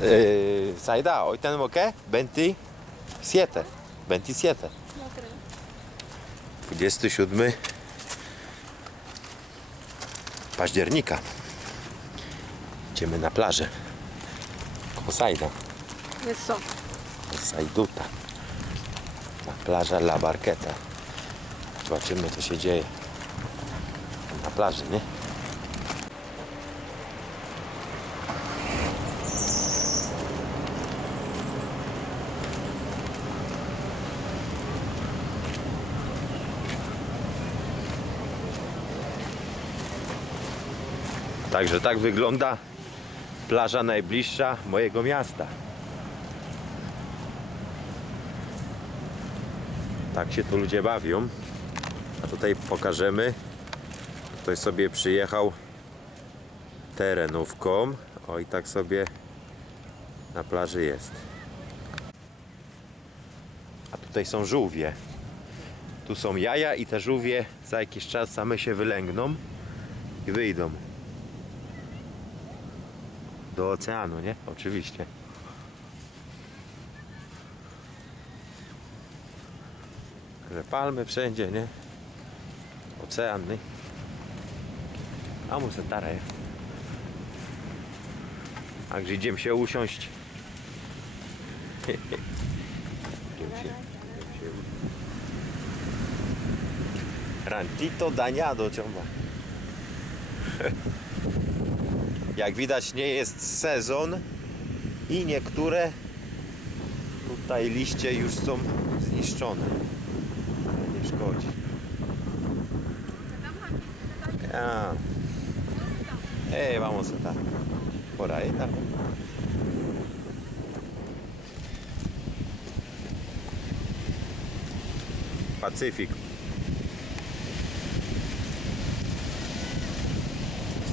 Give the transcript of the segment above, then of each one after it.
Eh, Saida, hoy tenemos que 27. 27. No creo. 27 października. Idziemy na plażę. Kosajda, Eso. Kosajduta. Na plaża La Barqueta. Zobaczymy co się dzieje na plaży, nie? Także tak wygląda plaża najbliższa mojego miasta. Tak się tu ludzie bawią. A tutaj pokażemy. Ktoś sobie przyjechał terenówką. O i tak sobie na plaży jest. A tutaj są żółwie. Tu są jaja i te żółwie za jakiś czas same się wylęgną i wyjdą do oceanu, nie? Oczywiście. Że palmy wszędzie, nie? Ocean, nie? A estar ahí. A się usiąść? Idziemy się, idziemy się u- Rantito dañado, ciąba. Jak widać nie jest sezon i niektóre tutaj liście już są zniszczone. Ale nie szkodzi. Ja. Ej, vamos a estar por ahí también. Pacyfik.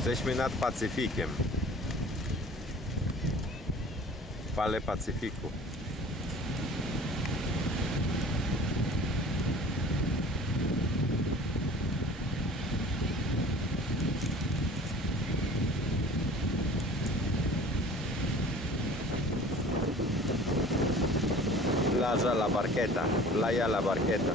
Jesteśmy nad Pacyfikiem. Fale Pacyfiku. Plaża La Barqueta. Playa La Barqueta.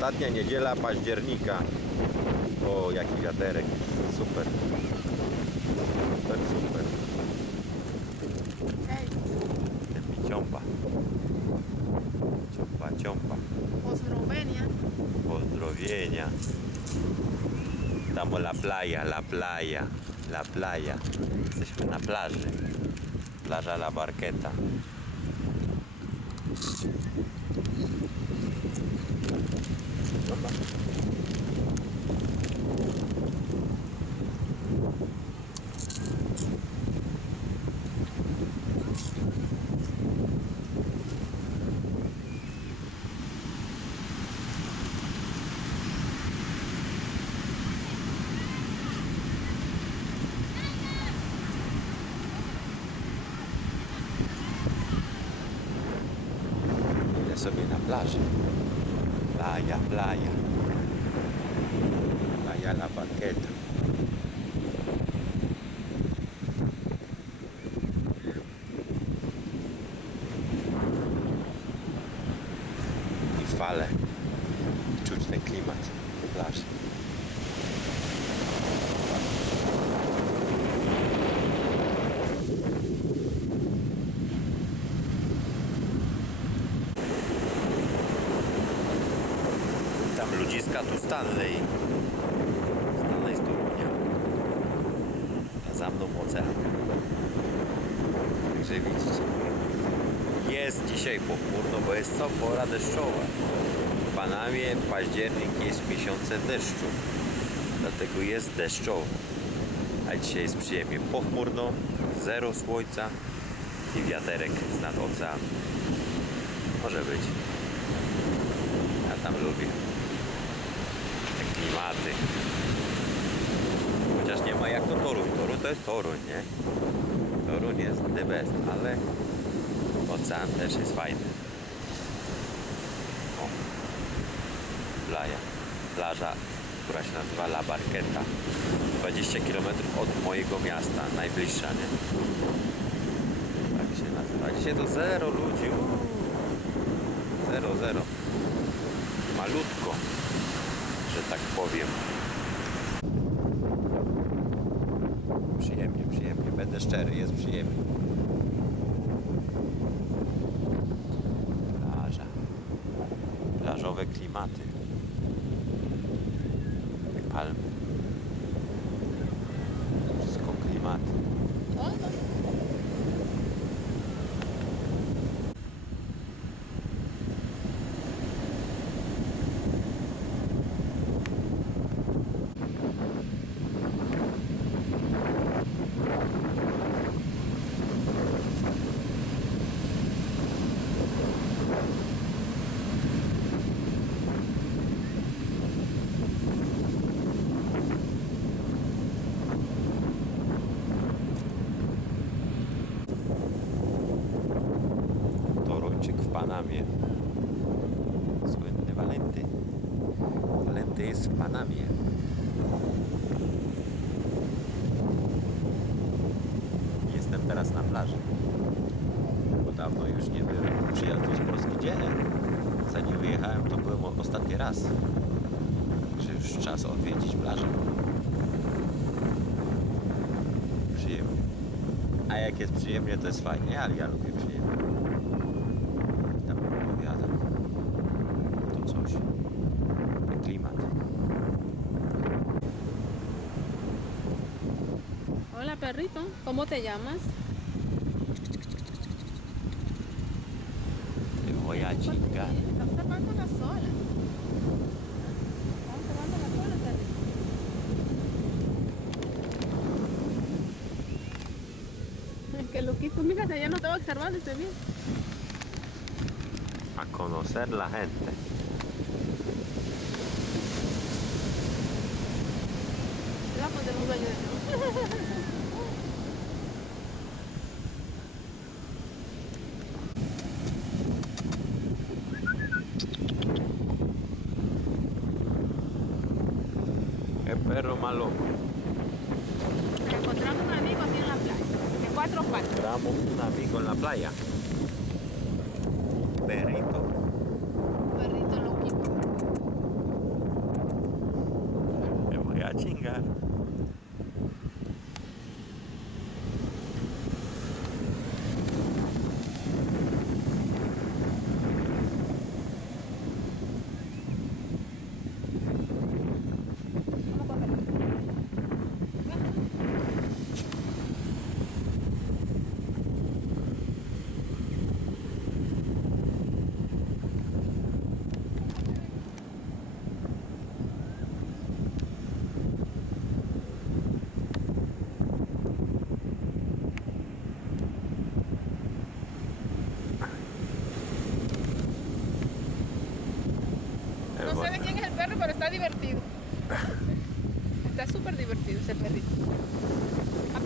Ostatnia niedziela października. O, jaki wiaterek. Super. Super, super. Ciąpa. Ciąpa, ciąpa. Oslovenia. Pozdrowienia. Tam la playa, la playa, la playa. Jesteśmy na plaży. Plaża La Barqueta. Sobie na plażę. Playa, playa. Playa La Barqueta. I fale. I czuć ten klimat plaży. Tam ludziska tu Stanley. Stanley z Torunia. A za mną ocean. Także widzicie. Jest dzisiaj pochmurno, bo jest co? Pora deszczowa. W Panamie październik jest miesiącem deszczu. Dlatego jest deszczowo. A dzisiaj jest przyjemnie pochmurno, zero słońca i wiaterek z nad oceanu. Może być. Ja tam lubię klimaty. Chociaż nie ma jak to Toruń. Toruń to jest Toruń, nie? Toruń jest the best, ale ocean też jest fajny. O, playa. plaża, która się nazywa La Barqueta. 20 km od mojego miasta, najbliższa, nie? Tak się nazywa. Dzisiaj to zero ludzi. uuu. Zero, zero. Malutko, że tak powiem. Przyjemnie, przyjemnie. Będę szczery, jest przyjemnie. Plaża. Plażowe klimaty. Palmy. Wszystko klimaty. Toruńczyk w Panamie. Słynny Walenty. Walenty jest w Panamie. Jestem teraz na plaży. Bo dawno już nie byłem przyjazdu z Polski. Gdzie? Zanim wyjechałem, to byłem ostatni raz. Że już czas odwiedzić plażę. Przyjemnie. A jak jest przyjemnie, to jest fajnie, ale ja lubię przyjemnie. Perrito, ¿cómo te llamas? Te voy a chingar. Estás tapando las olas. Estás tapando las olas, perrito. Es que loquito, mira, ya no estaba observando este bien. A conocer la gente. Voy a poner un baño de nuevo. Perro más loco. Encontramos un amigo aquí en la playa, de cuatro patas. Encontramos un amigo en la playa. Perrito. Perrito loquito. Me voy a chingar. Vamos a coger. Eh, No sé de quién es el perro, pero divertido. Está súper divertido ese perrito. ¿Ah?